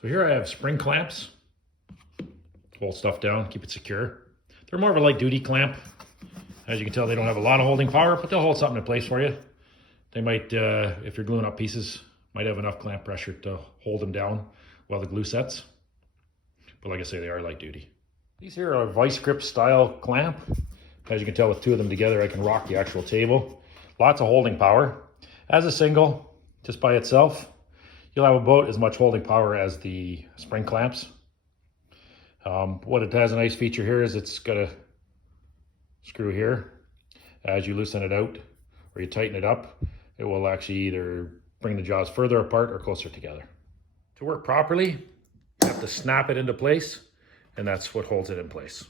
So here I have spring clamps. Hold stuff down, keep it secure. They're more of a light duty clamp. As you can tell, they don't have a lot of holding power, but they'll hold something in place for you. They might, if you're gluing up pieces, might have enough clamp pressure to hold them down while the glue sets. But like I say, they are light duty. These here are vice grip style clamp. As you can tell, with two of them together, I can rock the actual table. Lots of holding power. As a single, just by itself, you'll have about as much holding power as the spring clamps. What it has a nice feature here is it's got a screw here. As you loosen it out or you tighten it up, it will actually either bring the jaws further apart or closer together. To work properly, you have to snap it into place, and that's what holds it in place.